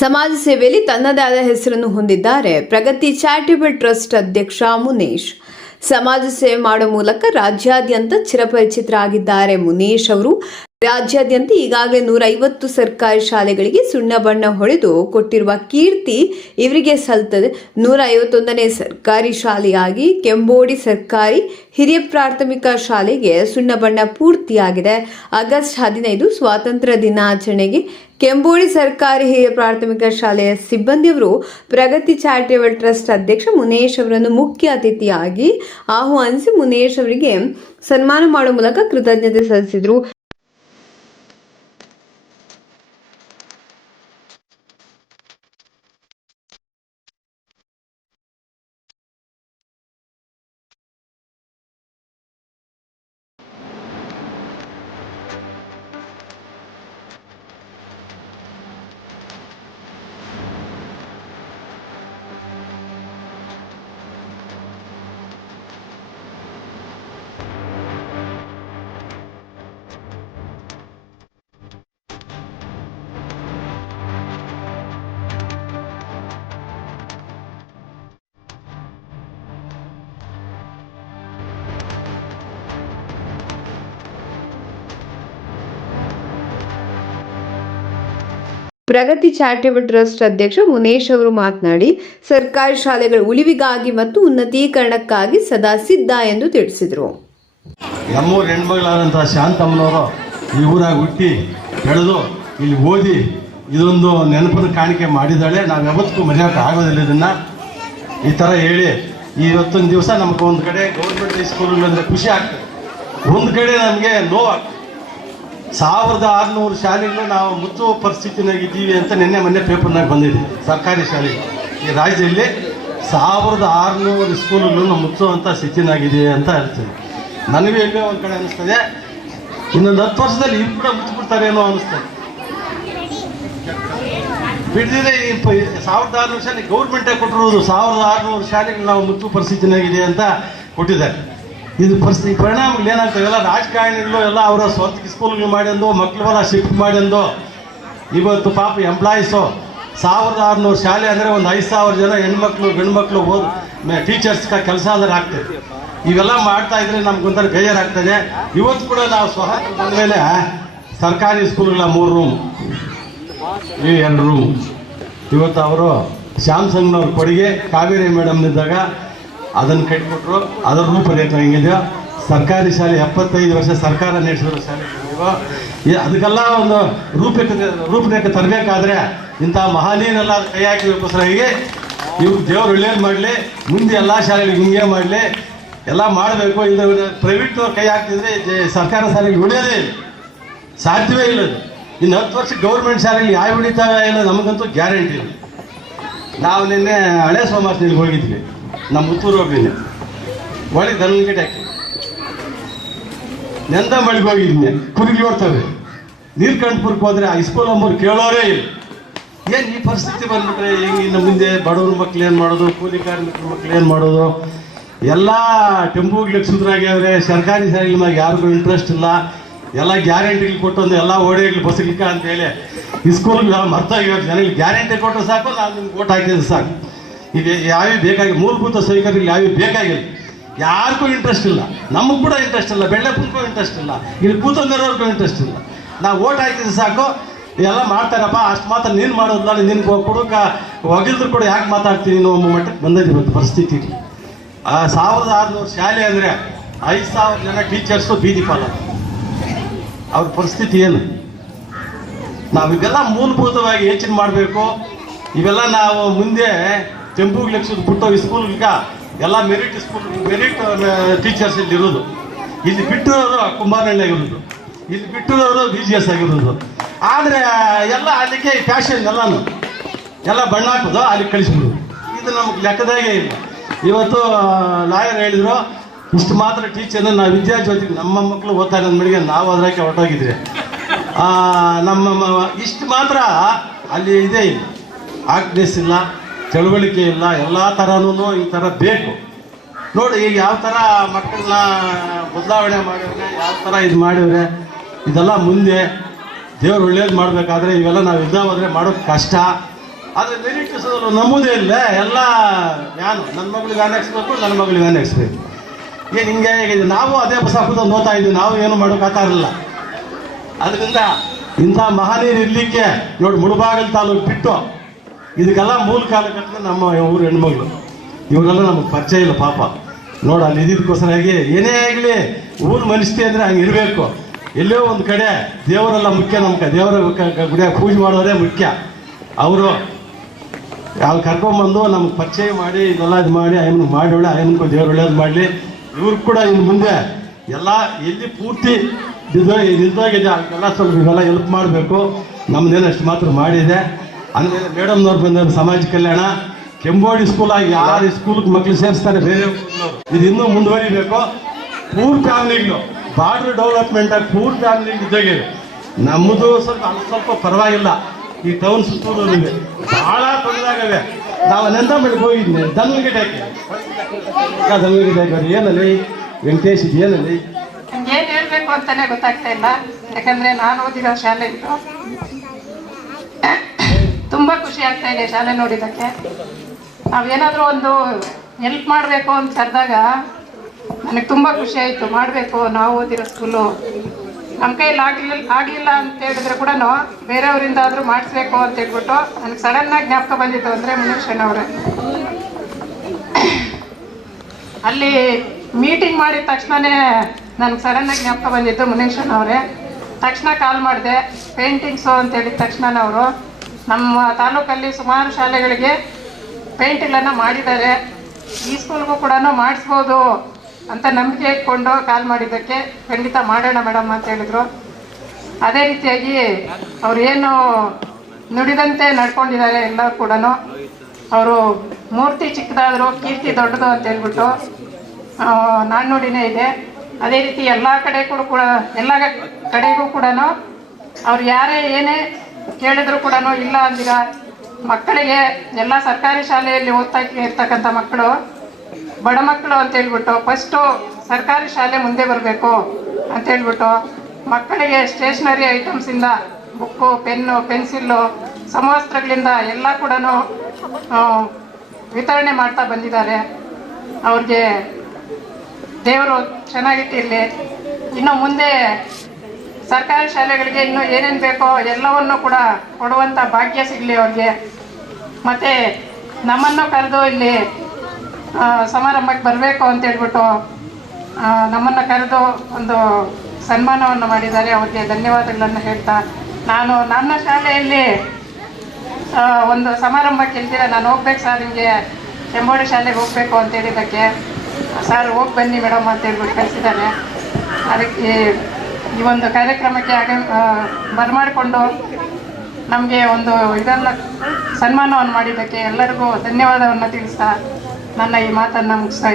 ಸಮಾಜ ಸೇವೆಯಲ್ಲಿ ತನ್ನದೇ ಆದ ಹೆಸರನ್ನು ಹೊಂದಿದ್ದಾರೆ ಪ್ರಗತಿ ಚಾರಿಟೇಬಲ್ ಟ್ರಸ್ಟ್ ಅಧ್ಯಕ್ಷ ಮುನೇಶ್. ಸಮಾಜ ಸೇವೆ ಮಾಡುವ ಮೂಲಕ ರಾಜ್ಯಾದ್ಯಂತ ಚಿರಪರಿಚಿತರಾಗಿದ್ದಾರೆ ಮುನೇಶ್ ಅವರು. ರಾಜ್ಯಾದ್ಯಂತ ಈಗಾಗಲೇ 150 ಸರ್ಕಾರಿ ಶಾಲೆಗಳಿಗೆ ಸುಣ್ಣ ಬಣ್ಣ ಹೊಡೆದು ಕೊಟ್ಟಿರುವ ಕೀರ್ತಿ ಇವರಿಗೆ ಸಲ್ತದೆ. 151ನೇ ಸರ್ಕಾರಿ ಶಾಲೆಯಾಗಿ ಕೆಂಬೋಡಿ ಸರ್ಕಾರಿ ಹಿರಿಯ ಪ್ರಾಥಮಿಕ ಶಾಲೆಗೆ ಸುಣ್ಣ ಬಣ್ಣ ಪೂರ್ತಿಯಾಗಿದೆ. ಆಗಸ್ಟ್ 15 ಸ್ವಾತಂತ್ರ್ಯ ದಿನಾಚರಣೆಗೆ ಕೆಂಬೋಡಿ ಸರ್ಕಾರಿ ಹಿರಿಯ ಪ್ರಾಥಮಿಕ ಶಾಲೆಯ ಸಿಬ್ಬಂದಿಯವರು ಪ್ರಗತಿ ಚಾರಿಟೇಬಲ್ ಟ್ರಸ್ಟ್ ಅಧ್ಯಕ್ಷ ಮುನೇಶ್ ಅವರನ್ನು ಮುಖ್ಯ ಅತಿಥಿಯಾಗಿ ಆಹ್ವಾನಿಸಿ ಮುನೇಶ್ ಅವರಿಗೆ ಸನ್ಮಾನ ಮಾಡುವ ಮೂಲಕ ಕೃತಜ್ಞತೆ ಸಲ್ಲಿಸಿದರು. ಪ್ರಗತಿ ಚಾರಿಟೇಬಲ್ ಟ್ರಸ್ಟ್ ಅಧ್ಯಕ್ಷ ಮುನೇಶ್ ಅವರು ಮಾತನಾಡಿ, ಸರ್ಕಾರಿ ಶಾಲೆಗಳ ಉಳಿವಿಗಾಗಿ ಮತ್ತು ಉನ್ನತೀಕರಣಕ್ಕಾಗಿ ಸದಾ ಸಿದ್ಧ ಎಂದು ತಿಳಿಸಿದರು. ನಮ್ಮೂರು ಹೆಣ್ಮಗಳಾದಂತಹ ಶಾಂತಮ್ಮನವರು ಈ ಊರಾಗ ಹುಟ್ಟಿ ಬೆಳೆದು ಇಲ್ಲಿ ಓದಿ ಇದೊಂದು ನೆನಪನ್ನು ಕಾಣಿಕೆ ಮಾಡಿದ್ದಾಳೆ. ನಾವು ಯಾವತ್ತೂ ಮರೆಯೋಕೆ ಆಗೋದಿಲ್ಲ. ಇದನ್ನು ಈ ಥರ ಹೇಳಿ ಇವತ್ತೊಂದು ದಿವಸ ನಮ್ಗೆ ಒಂದು ಕಡೆ ಗೌರ್ಮೆಂಟ್ ಹೈಸ್ಕೂಲ್ಗಳಂದರೆ ಖುಷಿ ಆಗ್ತದೆ, ಒಂದು ಕಡೆ ನಮಗೆ ನೋವಾಗ್ತದೆ. 1600 ಶಾಲೆಗಳು ನಾವು ಮುಚ್ಚುವ ಪರಿಸ್ಥಿತಿನಾಗಿದ್ದೀವಿ ಅಂತ ಮೊನ್ನೆ ಪೇಪರ್ನಾಗ ಬಂದಿದೆ. ಸರ್ಕಾರಿ ಶಾಲೆ ಈ ರಾಜ್ಯದಲ್ಲಿ 1600 ಸ್ಕೂಲುಗಳನ್ನು ಮುಚ್ಚುವಂಥ ಸ್ಥಿತಿನಾಗಿದೆ ಅಂತ ಹೇಳ್ತೀವಿ. ನನಗೆ ಎಲ್ಲೋ ಒಂದು ಕಡೆ ಅನ್ನಿಸ್ತದೆ, ಇನ್ನೊಂದು 10 ವರ್ಷದಲ್ಲಿ ಇವು ಕೂಡ ಮುಚ್ಚಿಬಿಡ್ತಾರೆ ಏನೋ ಅನ್ನಿಸ್ತದೆ. ಬಿಡದಿದೆ ಈ 1600 ಶಾಲೆ ಗೌರ್ಮೆಂಟೇ ಕೊಟ್ಟಿರೋದು. 1600 ಶಾಲೆಗಳು ನಾವು ಮುಚ್ಚುವ ಪರಿಸ್ಥಿತಿನಾಗಿದೆ ಅಂತ ಕೊಟ್ಟಿದ್ದಾರೆ. ಇದು ಪರಿಣಾಮಗಳು ಏನಾಗ್ತವೆ, ಎಲ್ಲ ರಾಜಕಾರಣಿಗಳು ಎಲ್ಲ ಅವರ ಸ್ವಂತ ಸ್ಕೂಲ್ಗಳು ಮಾಡ್ಯಂದು ಮಕ್ಳುಗಳ ಶಿಫ್ಟ್ ಮಾಡ್ಯಂದು ಇವತ್ತು ಪಾಪ ಎಂಪ್ಲಾಯೀಸು 1600 ಶಾಲೆ ಅಂದರೆ ಒಂದು 5000 ಜನ ಹೆಣ್ಮಕ್ಳು ಗಂಡು ಮಕ್ಕಳು ಟೀಚರ್ಸ್ ಕೆಲಸ ಅಂದ್ರೆ ಆಗ್ತದೆ. ಇವೆಲ್ಲ ಮಾಡ್ತಾ ಇದ್ರೆ ನಮ್ಗೊಂಥರ ಬೇಜಾರಾಗ್ತದೆ. ಇವತ್ತು ಕೂಡ ನಾವು ಸ್ವತಂತ್ರ ಬಂದ ಮೇಲೆ ಸರ್ಕಾರಿ ಸ್ಕೂಲ್ಗಳ 3 ರೂಮ್, ಈ 2 ರೂಮ್ ಇವತ್ತು ಅವರು ಶ್ಯಾಮ್ಸಂಗ್ನವ್ರ ಕೊಡುಗೆ. ಕಾವೇರಿ ಮೇಡಮ್ನಿದ್ದಾಗ ಅದನ್ನು ಕಟ್ಟಿಕೊಟ್ರು. ಅದರ ರೂಪರೇಖೆ ಹೆಂಗಿದೆಯೋ ಸರ್ಕಾರಿ ಶಾಲೆ 75 ವರ್ಷ ಸರ್ಕಾರ ನಡೆಸಿರೋ ಶಾಲೆ ಅದಕ್ಕೆಲ್ಲ ಒಂದು ರೂಪರೇಖೆ ತರಬೇಕಾದ್ರೆ ಇಂಥ ಮಹಾನೀಯರೆಲ್ಲ ಕೈ ಹಾಕಿದಕ್ಕೋಸ್ಕರ ಹೀಗೆ ಇವ್ರು ದೇವ್ರು ಒಳ್ಳೇದು ಮಾಡಲಿ, ಮುಂದೆ ಎಲ್ಲ ಶಾಲೆಗಳಿಗೆ ಹಿಂಗೆ ಮಾಡಲಿ, ಎಲ್ಲ ಮಾಡಬೇಕು. ಇದು ಪ್ರೈವೇಟ್ನವ್ರು ಕೈ ಹಾಕ್ತಿದ್ರೆ ಸರ್ಕಾರ ಶಾಲೆಗೆ ಉಳಿಯೋದೇ ಇಲ್ಲ, ಸಾಧ್ಯವೇ ಇಲ್ಲ. ಇನ್ನು 10 ವರ್ಷ ಗೌರ್ಮೆಂಟ್ ಶಾಲೆಯಲ್ಲಿ ಯಾವ ಉಳಿತಾವೆ ಇಲ್ಲ ನಮಗಂತೂ ಗ್ಯಾರಂಟಿ ಇಲ್ಲ. ನಾವು ನಿನ್ನೆ ಹಳೆ ಸೋಮಾರ್ನಿಗೆ ಹೋಗಿದ್ವಿ, ನಮ್ಮ ಮುತ್ತೂರು ಹೋಗಿದ್ದೆ, ಒಳಗೆ ದನಗಟ್ಟೆ ಹಾಕಿ ನೆಂದ ಮಳಿಗೆ ಹೋಗಿದ್ದೆ. ಕುರಿಗಳು ಓಡ್ತವೆ. ನೀರ್ಕಂಠಪುರಕ್ಕೆ ಹೋದರೆ ಆ ಸ್ಕೂಲ್ ಅಂಬರು ಕೇಳೋರೇ ಇಲ್ಲ. ಏನು ಈ ಪರಿಸ್ಥಿತಿ ಬಂದ್ಬಿಟ್ರೆ ಹೆಂಗೆ ಇನ್ನು ಮುಂದೆ ಬಡವ್ರ ಮಕ್ಳು ಏನು ಮಾಡೋದು, ಕೂಲಿ ಕಾರ್ಮಿಕರ ಮಕ್ಳು ಏನು ಮಾಡೋದು? ಎಲ್ಲ ಟೆಂಪುಗಳಿಗೆ ಸುಧಾರಾಗ್ಯವ್ರೆ. ಸರ್ಕಾರಿ ಶಾಲೆಗಳ ಮ್ಯಾಗ ಯಾರಿಗೂ ಇಂಟ್ರೆಸ್ಟ್ ಇಲ್ಲ. ಎಲ್ಲ ಗ್ಯಾರಂಟಿಗಳು ಕೊಟ್ಟೊಂದು ಎಲ್ಲ ಓಡೇಗ್ಲಿ ಬಸ್ಲಿಕ್ಕ ಅಂತೇಳಿ ಈ ಸ್ಕೂಲ್ಗೆ ಮರ್ತಾಗಿರೋ ಜನಗಳಿಗೆ ಗ್ಯಾರಂಟಿ ಕೊಟ್ಟರೆ ಸಾಕು, ನಾವು ನಿಮ್ಗೆ ಓಟ್ ಹಾಕಿದ್ರೆ ಸಾಕು. ಈಗ ಯಾವ್ಯಾವ ಬೇಕಾಗಿ ಮೂಲಭೂತ ಸೌಕರ್ಯಗಳು ಯಾವ್ಯಾವ ಬೇಕಾಗಿಲ್ಲ. ಯಾರಿಗೂ ಇಂಟ್ರೆಸ್ಟ್ ಇಲ್ಲ, ನಮಗೂ ಕೂಡ ಇಂಟ್ರೆಸ್ಟ್ ಇಲ್ಲ, ಬೆಳ್ಳಪ್ಪನಿಗೂ ಇಂಟ್ರೆಸ್ಟ್ ಇಲ್ಲ, ಇಲ್ಲಿ ಕೂತಂದಿರೋರ್ಗೂ ಇಂಟ್ರೆಸ್ಟ್ ಇಲ್ಲ. ನಾವು ಓಟ್ ಹಾಕಿದ್ರೆ ಸಾಕು, ಎಲ್ಲ ಮಾಡ್ತಾರಪ್ಪ, ಅಷ್ಟು ಮಾತ್ರ ನೀನು ಮಾಡೋದಿಲ್ಲ, ನಿನ್ಗೆ ಕೊಡೋಕ ಒಗಿಲ್ದ್ರು ಕೂಡ ಯಾಕೆ ಮಾತಾಡ್ತೀನಿ ಅನ್ನೋ ಮಟ್ಟಕ್ಕೆ ಬಂದೈತಿ ಇವತ್ತು ಪರಿಸ್ಥಿತಿ. 1600 ಶಾಲೆ ಅಂದರೆ 5000 ಜನ ಟೀಚರ್ಸು ಬೀದಿ ಪಾಲ. ಅವ್ರ ಪರಿಸ್ಥಿತಿ ಏನು? ನಾವು ಇವೆಲ್ಲ ಮೂಲಭೂತವಾಗಿ ಯೋಚನೆ ಮಾಡಬೇಕು. ಇವೆಲ್ಲ ನಾವು ಮುಂದೆ ಟೆಂಪುಗೆ ಲಕ್ಷದ ಬಿಟ್ಟು ಸ್ಕೂಲ್ಗೆ ಎಲ್ಲ ಮೆರಿಟ್ ಟೀಚರ್ಸ್ ಇಲ್ಲಿ ಇರೋದು. ಇಲ್ಲಿ ಬಿಟ್ಟಿರೋರು ಕುಂಬಾರಹಳ್ಳಿಯಾಗ ಇರೋದು, ಇಲ್ಲಿ ಬಿಟ್ಟಿರೋರು BGS ಆಗಿರೋದು. ಆದರೆ ಎಲ್ಲ ಅದಕ್ಕೆ ಫ್ಯಾಷನ್ ಎಲ್ಲ ಬಣ್ಣ ಹಾಕೋದು, ಅಲ್ಲಿಗೆ ಕಳಿಸ್ಬಿಡೋದು. ಇದು ನಮ್ಗೆ ಲೆಕ್ಕದಾಗೆ ಇಲ್ಲ. ಇವತ್ತು ಲಾಯರ್ ಹೇಳಿದ್ರು, ಇಷ್ಟು ಮಾತ್ರ ಟೀಚರ್ನ ನಾವು ವಿದ್ಯಾಜ್ಯೋತಿಗೆ ನಮ್ಮ ಮಕ್ಕಳು ಓದ್ತಾರೆ ಅಂದ್ಮೇಲೆ ನಾವು ಅದಕ್ಕೆ ಹೊರಟೋಗಿದ್ವಿ. ನಮ್ಮ ಇಷ್ಟು ಮಾತ್ರ ಅಲ್ಲಿ ಇದೇ ಇಲ್ಲ, ಆಕ್ಟ್ನೆಸ್ ಇಲ್ಲ, ಚಳವಳಿಕೆ ಇಲ್ಲ. ಎಲ್ಲ ಥರನೂ ಈ ಥರ ಬೇಕು ನೋಡಿ. ಈಗ ಯಾವ ಥರ ಮಕ್ಕಳನ್ನ ಬದಲಾವಣೆ ಮಾಡಿವ್ರೆ, ಯಾವ ಥರ ಇದು ಮಾಡಿವ್ರೆ, ಇದೆಲ್ಲ ಮುಂದೆ ದೇವ್ರು ಒಳ್ಳೇದು ಮಾಡಬೇಕಾದ್ರೆ ಇವೆಲ್ಲ ನಾವು ಇದ್ದಾವಾದರೆ ಮಾಡೋಕ್ಕೆ ಕಷ್ಟ. ಆದರೆ ಮೆರಿಟ್ ನಮ್ಮದೇ ಇಲ್ಲ, ಎಲ್ಲ ನಾನು ನನ್ನ ಮಗಳಿಗೆ ಅನ್ನಿಸ್ಬೇಕು, ನನ್ನ ಮಗಳಿಗೆ ಅನ್ನಿಸ್ಬೇಕು. ಏನು ಹಿಂಗೆ ಹೇಗಿದೆ, ನಾವು ಅದೇ ಬಸ್ ಹಾಕೋದು ನೋಡ್ತಾ ಇದ್ದೀವಿ, ನಾವು ಏನು ಮಾಡೋಕ್ಕಾಗಲ್ಲ. ಅದರಿಂದ ಇಂಥ ಮಹನೀಯರು ಇರಲಿಕ್ಕೆ ನೋಡಿ, ಮುಳಬಾಗಿಲು ತಾಲೂಕು ಬಿಟ್ಟು ಇದಕ್ಕೆಲ್ಲ ಮೂಲ ಕಾಲಕರ್ತನೆ ನಮ್ಮ ಊರು ಹೆಣ್ಮಗಳು. ಇವರೆಲ್ಲ ನಮಗೆ ಪರಿಚಯ ಇಲ್ಲ ಪಾಪ. ನೋಡಿ ಅಲ್ಲಿ ಇದ್ದಿದ್ದಕ್ಕೋಸ್ಕರಾಗಿ ಏನೇ ಆಗಲಿ ಊರು ಮನಸ್ಥಿತಿ ಅಂದರೆ ಹಂಗೆ ಇರಬೇಕು. ಎಲ್ಲೋ ಒಂದು ಕಡೆ ದೇವರೆಲ್ಲ ಮುಖ್ಯ, ನಮ್ಗೆ ದೇವರ ಗುಡಿಯಾಗ ಪೂಜೆ ಮಾಡೋರೇ ಮುಖ್ಯ. ಅವರು ಅಲ್ಲಿ ಕರ್ಕೊಂಬಂದು ನಮ್ಗೆ ಪರಿಚಯ ಮಾಡಿ ಇದೆಲ್ಲ ಇದು ಮಾಡಿ ಆಯಮ್ನ ಮಾಡೋಳೆ, ಆಯಮ್ನ ದೇವ್ರು ಒಳ್ಳೇದು ಮಾಡಲಿ. ಇವ್ರಿಗೆ ಕೂಡ ಇನ್ನು ಮುಂದೆ ಎಲ್ಲ ಎಲ್ಲಿ ಪೂರ್ತಿ ನಿಂತೋಗಿದೆ ಅದಕ್ಕೆಲ್ಲ ಸ್ವಲ್ಪ ಇವೆಲ್ಲ ಹೆಲ್ಪ್ ಮಾಡಬೇಕು. ನಮ್ಮದೇನು ಅಷ್ಟು ಮಾತ್ರ ಮಾಡಿದೆ. ಆಮೇಲೆ ಮೇಡಮ್ನವ್ರು ಬಂದವರು ಸಮಾಜ ಕಲ್ಯಾಣ ಕೆಂಬೋಡಿ ಸ್ಕೂಲಾಗಿ ಯಾರು ಸ್ಕೂಲ್ಗೆ ಮಕ್ಕಳು ಸೇರಿಸ್ತಾರೆ ಬೇರೆ ಇದು ಇನ್ನೂ ಮುಂದುವರಿಬೇಕು. ಪೂರ್ ಫ್ಯಾಮಿಲಿಗಳು ಬಾರ್ಡ್ರ್ ಡೆವಲಪ್ಮೆಂಟ್ ಆಗಿ ಪೂರ್ ಫ್ಯಾಮಿಲಿಗೆ ಇದ್ದಾಗೆ ನಮ್ಮದು ಸ್ವಲ್ಪ ಪರವಾಗಿಲ್ಲ. ಈ ಟೌನ್ ಸುತ್ತೂರಲ್ಲಿ ಭಾಳ ತೊಂದರೆಯಾಗವೆ. ನಾವು ನೆಂದ ಮೇಲೆ ಹೋಗಿದ್ವಿ ದನ್ಗಿಡಕ್ಕೆ ಏನಲ್ಲಿ ವೆಂಕಟೇಶ್ ಏನಲ್ಲಿ ಏನು ಹೇಳ್ಬೇಕು ಅಂತಾನೆ ಗೊತ್ತಾಗ್ತಾ ಇಲ್ಲ. ಯಾಕಂದ್ರೆ ನಾನು ಓದಿರೋ ಶಾಲೆ ಇತ್ತು. ತುಂಬಾ ಖುಷಿ ಆಗ್ತಾ ಇದೆ ಶಾಲೆ ನೋಡಿದ್ದಕ್ಕೆ. ನಾವೇನಾದ್ರೂ ಒಂದು ಹೆಲ್ಪ್ ಮಾಡಬೇಕು ಅಂತ ಕರೆದಾಗ ನನಗೆ ತುಂಬಾ ಖುಷಿ ಆಯಿತು. ಮಾಡಬೇಕು, ನಾವು ಓದಿರೋ ಸ್ಕೂಲು ನಮ್ಮ ಕೈಯಲ್ಲಿ ಆಗಲಿಲ್ಲ ಅಂತ ಹೇಳಿದ್ರೆ ಕೂಡ ಬೇರೆಯವರಿಂದ ಆದರೂ ಮಾಡಿಸ್ಬೇಕು ಅಂತ ಹೇಳ್ಬಿಟ್ಟು ನನಗೆ ಸಡನ್ನಾಗಿ ಜ್ಞಾಪಕ ಬಂದಿತ್ತು ಅಂದರೆ ಮುನೀಶಣ್ಣವ್ರೆ. ಅಲ್ಲಿ ಮೀಟಿಂಗ್ ಮಾಡಿದ ತಕ್ಷಣವೇ ನನಗೆ ಸಡನ್ನಾಗಿ ಜ್ಞಾಪಕ ಬಂದಿತ್ತು ಮುನೀಶಣ್ಣವ್ರೆ. ತಕ್ಷಣ ಕಾಲ್ ಮಾಡಿದೆ. ಪೇಂಟಿಂಗ್ಸು ಅಂತ ಹೇಳಿದ ತಕ್ಷಣ ಅವರು ನಮ್ಮ ತಾಲೂಕಲ್ಲಿ ಸುಮಾರು ಶಾಲೆಗಳಿಗೆ ಪೇಂಟಿಂಗನ್ನು ಮಾಡಿದ್ದಾರೆ, ಈ ಸ್ಕೂಲ್ಗೂ ಕೂಡ ಮಾಡಿಸ್ಬೋದು ಅಂತ ನಂಬಿಕೆ ಇಟ್ಕೊಂಡು ಕಾಲ್ ಮಾಡಿದ್ದಕ್ಕೆ ಖಂಡಿತ ಮಾಡೋಣ ಮೇಡಮ್ ಅಂತ ಹೇಳಿದರು. ಅದೇ ರೀತಿಯಾಗಿ ಅವ್ರು ಏನು ನುಡಿದಂತೆ ನಡ್ಕೊಂಡಿದ್ದಾರೆ ಎಲ್ಲ ಕೂಡ. ಅವರು ಮೂರ್ತಿ ಚಿಕ್ಕದಾದರೂ ಕೀರ್ತಿ ದೊಡ್ಡದು ಅಂತ ಹೇಳ್ಬಿಟ್ಟು ನಾಣ್ಣುಡಿನೇ ಇದೆ. ಅದೇ ರೀತಿ ಎಲ್ಲ ಕಡೆಗೂ ಕೂಡ ಅವ್ರು ಯಾರೇ ಏನೇ ಕೇಳಿದ್ರು ಕೂಡ ಇಲ್ಲ ಅಂದಿರ ಮಕ್ಕಳಿಗೆ ಎಲ್ಲ ಸರ್ಕಾರಿ ಶಾಲೆಯಲ್ಲಿ ಓದ್ತಾ ಇರ್ತಕ್ಕಂಥ ಮಕ್ಕಳು ಬಡ ಮಕ್ಕಳು ಅಂತ ಹೇಳ್ಬಿಟ್ಟು ಫಸ್ಟು ಸರ್ಕಾರಿ ಶಾಲೆ ಮುಂದೆ ಬರಬೇಕು ಅಂತ ಹೇಳ್ಬಿಟ್ಟು ಮಕ್ಕಳಿಗೆ ಸ್ಟೇಷನರಿ ಐಟಮ್ಸಿಂದ ಬುಕ್ಕು, ಪೆನ್ನು, ಪೆನ್ಸಿಲ್ಲು, ಸಮವಸ್ತ್ರಗಳಿಂದ ಎಲ್ಲ ಕೂಡ ವಿತರಣೆ ಮಾಡ್ತಾ ಬಂದಿದ್ದಾರೆ. ಅವ್ರಿಗೆ ದೇವರು ಚೆನ್ನಾಗಿಟ್ಟಿರಲಿ. ಇನ್ನು ಮುಂದೆ ಸರ್ಕಾರಿ ಶಾಲೆಗಳಿಗೆ ಇನ್ನೂ ಏನೇನು ಬೇಕೋ ಎಲ್ಲವನ್ನು ಕೂಡ ಕೊಡುವಂಥ ಭಾಗ್ಯ ಸಿಗಲಿ ಅವ್ರಿಗೆ. ಮತ್ತು ನಮ್ಮನ್ನು ಕರೆದು ಇಲ್ಲಿ ಸಮಾರಂಭಕ್ಕೆ ಬರಬೇಕು ಅಂತ ಹೇಳ್ಬಿಟ್ಟು ನಮ್ಮನ್ನು ಕರೆದು ಒಂದು ಸನ್ಮಾನವನ್ನು ಮಾಡಿದ್ದಾರೆ. ಅವ್ರಿಗೆ ಧನ್ಯವಾದಗಳನ್ನು ಹೇಳ್ತಾ, ನಾನು ನನ್ನ ಶಾಲೆಯಲ್ಲಿ ಒಂದು ಸಮಾರಂಭಕ್ಕೆ ಹೇಳ್ತೀರ ನಾನು ಹೋಗ್ಬೇಕು ಸರ್, ನಿಮಗೆ ಕೆಂಬೋಡಿ ಶಾಲೆಗೆ ಹೋಗಬೇಕು ಅಂತ ಹೇಳಿದ್ದಕ್ಕೆ ಸರ್ ಹೋಗಿ ಬನ್ನಿ ಮೇಡಮ್ ಅಂತ ಹೇಳ್ಬಿಟ್ಟು ಕಳಿಸಿದ್ದಾರೆ. ಅದಕ್ಕೆ ಈ ಒಂದು ಕಾರ್ಯಕ್ರಮಕ್ಕೆ ಬರಮಾಡಿಕೊಂಡು ನಮಗೆ ಒಂದು ಇದೆಲ್ಲ ಸನ್ಮಾನವನ್ನು ಮಾಡಿದ್ದಕ್ಕೆ ಎಲ್ಲರಿಗೂ ಧನ್ಯವಾದವನ್ನು ತಿಳಿಸ್ತಾ ನನ್ನ ಈ ಮಾತನ್ನು ಮುಗಿಸ್ತಾ